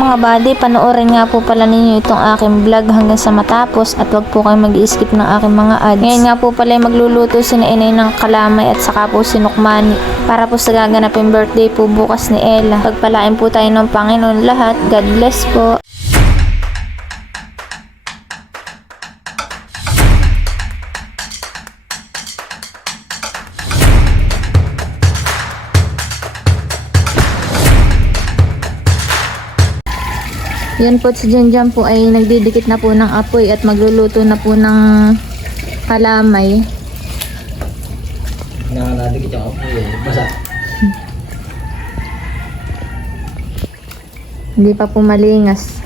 Mga buddy, panoorin nga po pala ninyo itong aking vlog hanggang sa matapos at wag po kayong mag-skip ng aking mga ads. Ngayon nga po pala ay magluluto si Inay ng kalamay at saka po si Nukmani para po sa gaganapin birthday po bukas ni Ella. Pagpalain po tayo ng Panginoon lahat. God bless po. Yan po si Janjan po ay nagdidikit na po ng apoy at magluluto na po ng kalamay. Nakakadikit yung ako eh. Basa. Hindi pa po malingas.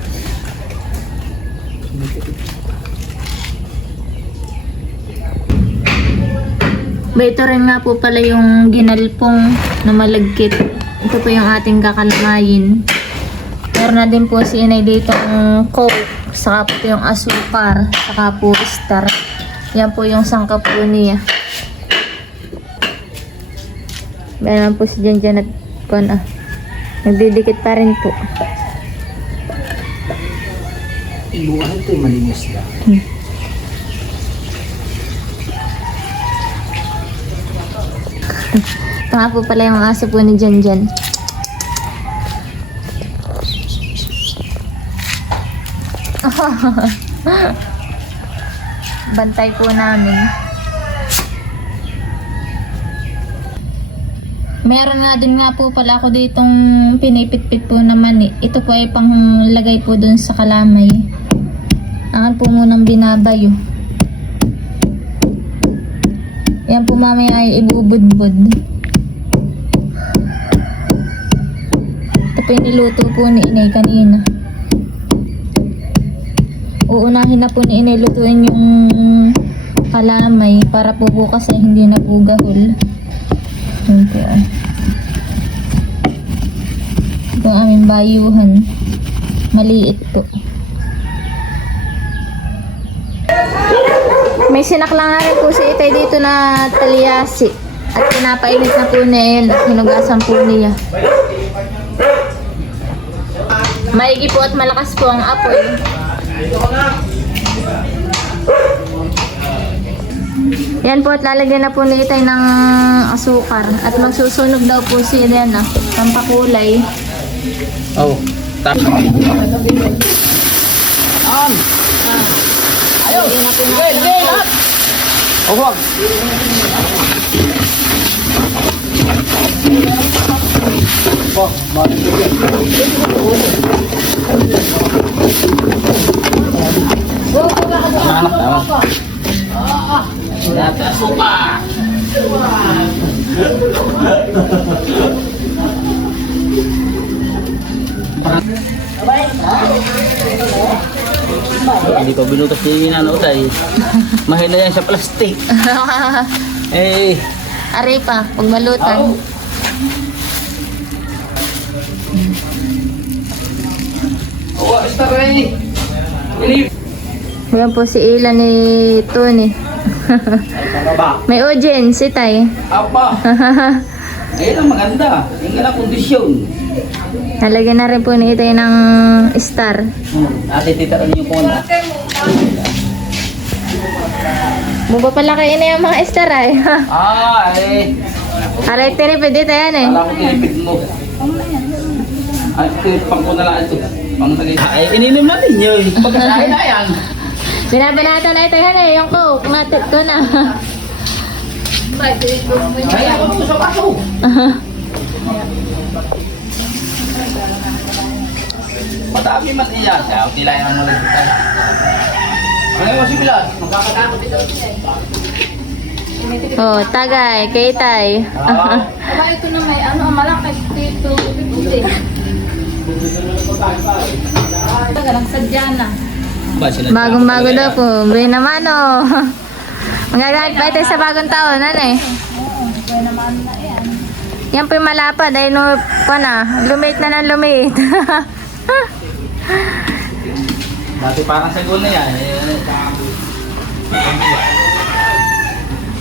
Ba, ito rin nga po pala yung ginalpong na malagkit. Ito po yung ating kakalamayin. Meron na din po si inay dito ang coke, saka po yung asukar, saka po star. Yan po yung sangkap po niya. Meron po si Janjan at kon ah. Nagdidikit pa rin po. Ibukan ito yung malinis na. Ito nga po pala yung aso po ni Janjan. Bantay po namin. Meron nga din nga po pala ako ditong pinipit-pit po naman eh. Ito po ay panglagay po dun sa kalamay. Akan po munang binabayo. Yan po mamaya ay ibubudbud. Ito po yung niluto po ni Inay kanina. Uunahin na po ni Inay yung kalamay para po bukas ay hindi na po gahol. Ah. Ito ang aming bayuhan. Maliit po. May sinaklang nga rin po si Itay dito na talyasi. At pinapainit na po niya yun at hinugasan po niya. Maigi po at malakas po ang apoy. Yan po at lalagyan na po ni Itay ng asukar. At magsusunog daw po si Ren ah, pampakulay. Oh. Tap. On. Ayaw. Sige, sige, lahat. Oh, wag. Wag, ko binutas ni nanotay. Mahina yan sa plastic. Eh, Aray pa, pag malutan. oh, está ready. Believe. Yan po si Ila ni Tony. May audience, si Tay. apa? Ayun ang maganda. Yung lang kondisyon. Nalagyan na rin po ni Itay ng star. Hmm. Ate, tita rin yung kona. Buba pala kayo na yung mga star ay. Ah, eh. Aray, tinipid dito yan eh. Kala ko tinipid mo. Ay, tinipang ko na lang ito. Pang talit. Ay, ininom natin yun. Pagkasahin na yan. Binabanata na ito yan eh, yung coke. Matit ko na. Kaya ako mo sa baso. Madami man iya. Siya, tila yung mga oh, tagay, kay Tay. Ah. Aba, ito na may ano, malaki dito. Talagang sadya na. Ba, sila Bagong bago daw po. Bay naman oh. Magagamit pa ito sa bagong taon, ano eh. Kaya naman na yan. Yan po yung malapad, ay no, pa na. Lumate na ng lumate. Dati parang sagon na yan. Eh,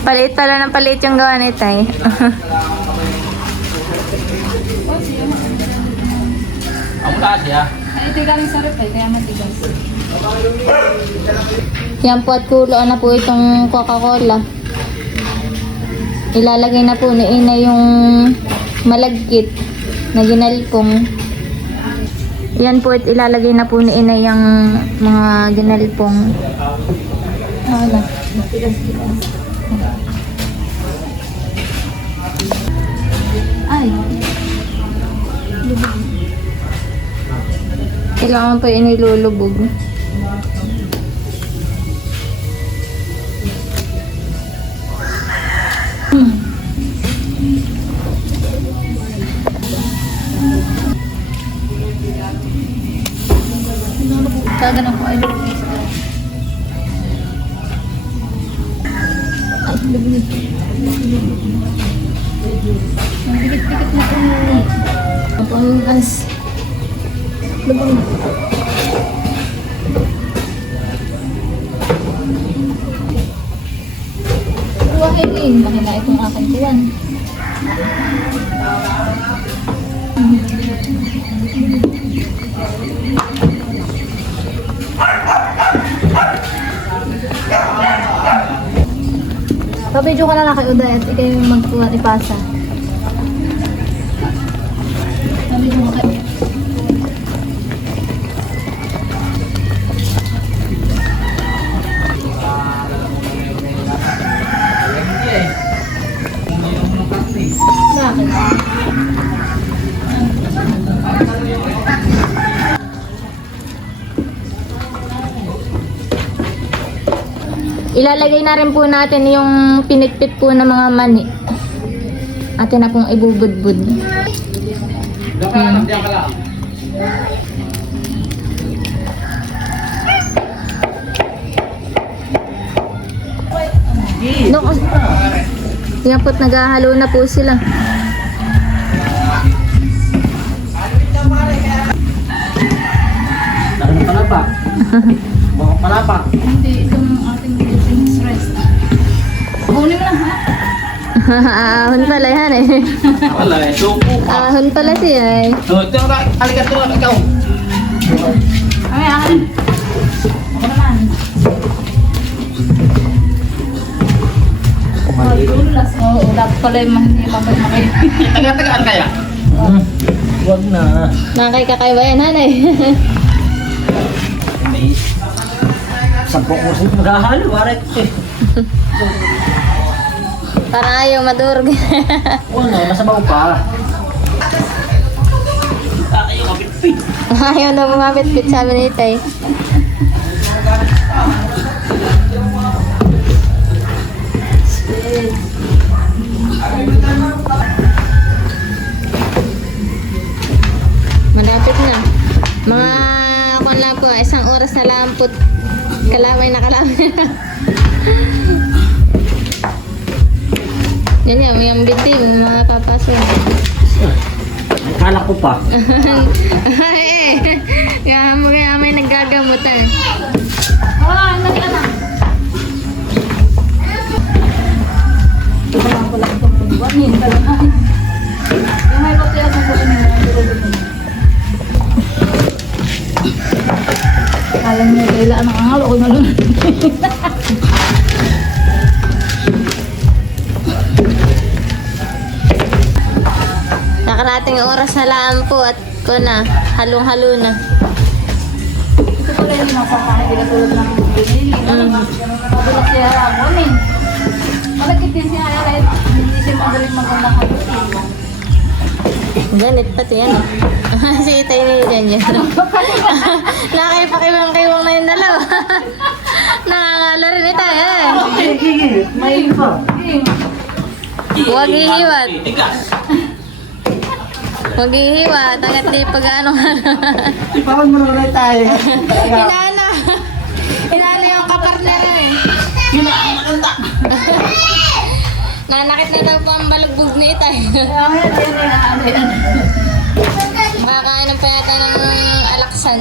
palit pala ng palit yung gawa ni Tay. Ang mula siya. Ay, ito galing sa rep eh, kaya matigas. Yan po at kuloan na po itong Coca-Cola. Ilalagay na po ni Ina yung malagkit na ginalpong. Yan po at ilalagay na po ni Ina yung mga ginalpong. Na? Ay, Kailangan pa yun ilulubog. Kaganan ko ay Ang dikit-dikit na po ni. Ang as lubog. Buwahin din. Mahina itong aking tuwan. Pabidyo ka na lang kay Uday at ikaw yung magtuwa ipasa. Pabidyo Ilalagay na rin po natin yung pinitpit po ng mga mani. Atin na pong ibubudbud. Lang. Dok, yan po't naghahalo na po sila. Laki ng palapak. Baka palapak. Hindi, itong ating Ahon pala yan eh. Wala eh, suko ka. Ahon pala siya eh. So, ito na, alikat ko lang ikaw. Ay, akin. Ako naman. Madulas. Oo, dapat pala yung hindi mabay Taga-tagaan kaya? Huwag na. Nakay kakaiba yan, hanay. May Sampung kursi maghahalo. Waray ko eh. Parang ayaw madurog. Ano, masabaw pa. ayaw kapit-pit. ayaw na bumabit-bit sabi ni Tay. Pa. Eh. Kaya mo kaya may naggagamutan. Ko na, halong-halo na. Ito pala yung hindi tulad ng binili. Madulas siya ramonin. Malagkit din siya, ay hindi siya magaling magandang halutin. Ganit pati yan. ah. si Itay na yun yan yan. Nakipakiwang-kiwang na yung dalawa. Nakakala rin Itay eh. May iba. Huwag hihiwat. Tigas. Huwag hihiwat. Hanggat di pag ano. Ipawan mo na tayo. Inana. Inana yung kapartner eh. Nanakit na daw po ang balugbog ni Itay. Makakain pa yata ng alaksan.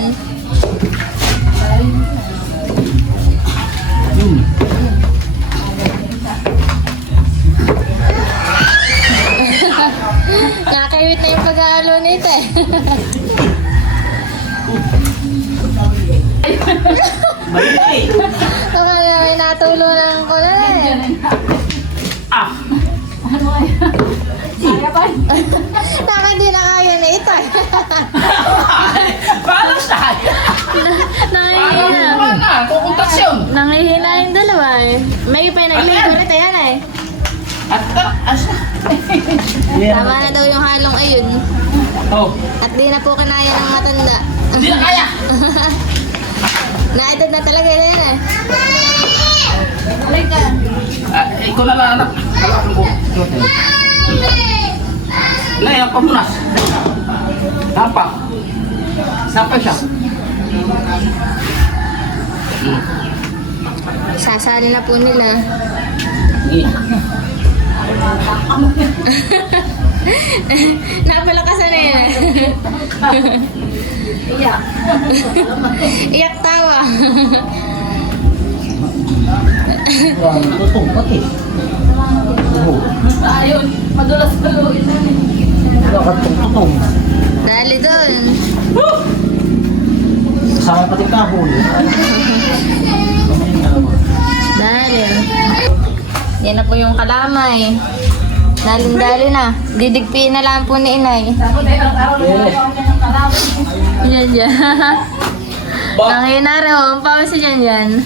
Nakakawit na yung pag-aalo nito eh. Mali. Kaya may natulunan ko na eh. Ah! Ano kaya? Kaya pa? Taka hindi na kaya na ito. Paano siya? Paano Nangihina. na? Kukuntas yun. Nangihina yung dalawa eh. May pa nag-live ulit ayan eh. At asa? Tama na daw yung halong ayun. Oh, At di na po kinaya ng matanda. hindi na kaya. Naedad na talaga na yan eh. Alay ka. Ah, ikaw na lang anak. Hawakan ko. Nay, ang pamunas. Tapa. Sapa siya. Hmm. Sasali na po nila. Sige. Napalakasan na yan. Iyak. Iyak tawa. Tutong pati. Ayun. Madulas tuloy. Bakit tong tutong? Dali doon. Kasama pati kahon. Dali. Yan na po yung kalamay. Daling-dali na. Didigpiin na lang po ni inay. Tapos ay araw-araw na. Yan yan. Ang pawis si yan yan.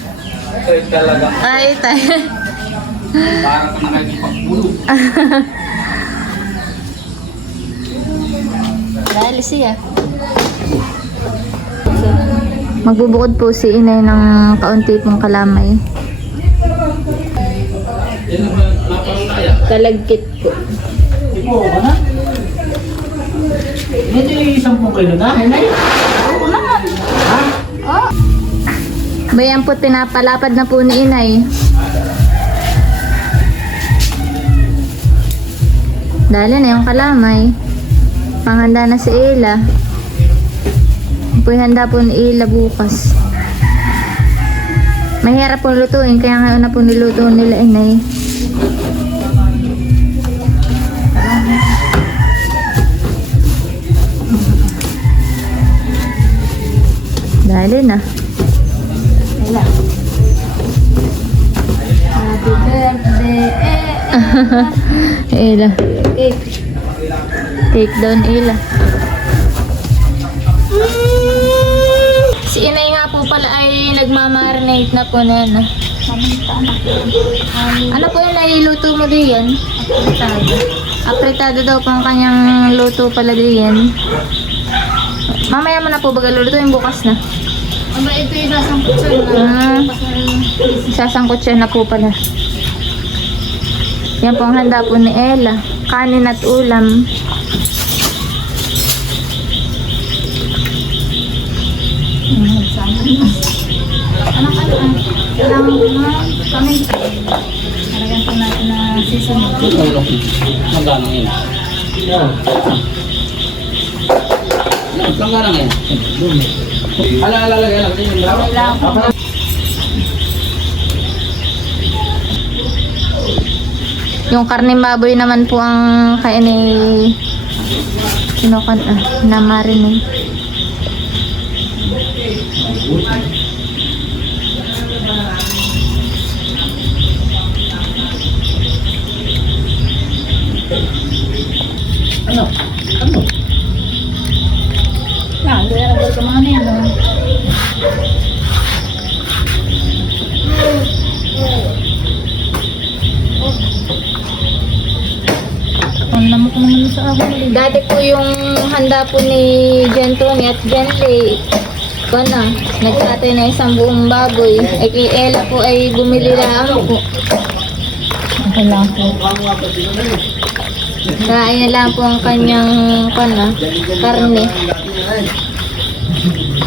Ay, talaga. Ay, tayo. Para ka nakikipagpulo. Dali siya. Magbubukod po si inay ng kaunti pong kalamay. Talagkit po. Ito, ba na? Yung isang kilo na. Oo naman. Bayan po, pinapalapad na po ni inay. Dali na yung kalamay. Panghanda na si Ella. Po handa po ni Ella bukas. Mahirap po lutuin, kaya ngayon na po niluto nila inay. Dali na. Wala. Happy birthday. Eh. Ella. Cake. Take down Ella. Si inay nga po pala ay nagmamarinate na po na ano. Ano po yung nailuto mo diyan? Apretado. Apretado daw po ang kanyang luto pala diyan. Mamaya mo na po baga lulutuin bukas na. Aba, ito yung sasangkot sa'yo. Ah, sasangkot siya na po pala. Yan po ang handa po ni Ella. Kanin at ulam. Anak, ano, ano? Kailangan ko na kami. Talagang po natin na season. Magkano ngayon? Magkano ngayon? Ala, ala, ala, ala. Po. Yung karning baboy naman po ang kaya ni sinukan ah, na marinate. Ano? Kaya nagdal ka mga sa ako. Dati po yung handa po ni Jan Tony at Jan Lay. Ko na, nagtatay na isang buong baboy. Eh kay Ella po ay bumili lang po. Okay lang po. Kain na lang po ang kanyang kana, karne. Ay, hindi mo Hop. kaya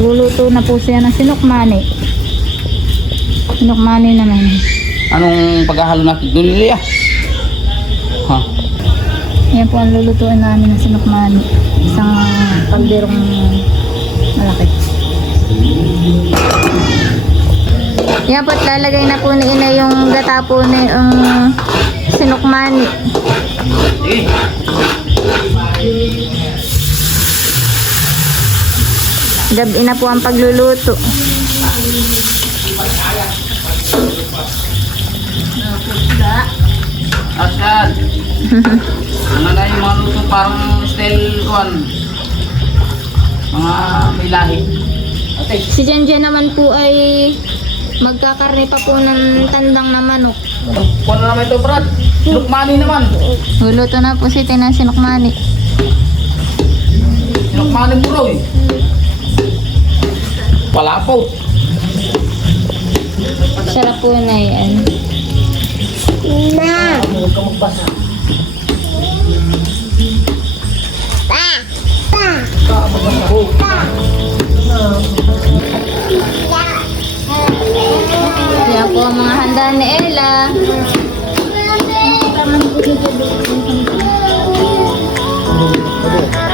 Luluto na po siya ng sinukmani. Sinukmani naman. Anong paghahalo natin? Doon nila. Ha? Yan po ang lulutuin namin ng sinukmani. Isang kalderong malaki. Yan po, lalagay na po ni Ina yung gata po ni um, sinukman. Gabi na po ang pagluluto. Asyad. ano na yung mga luto parang style kuan. Mga may lahi. Okay. Si Jenjen naman po ay magkakarne pa po ng tandang na manok. Kuan na naman ito, Brad. Sinukmani naman. Luluto na po si Tina Sinukmani. Sinukmani mo raw eh. Wala po. Sarap po na yan. Yan po ang mga handa ni Ella. Tangan ko dito. Tangan ko dito. Ano? Ano?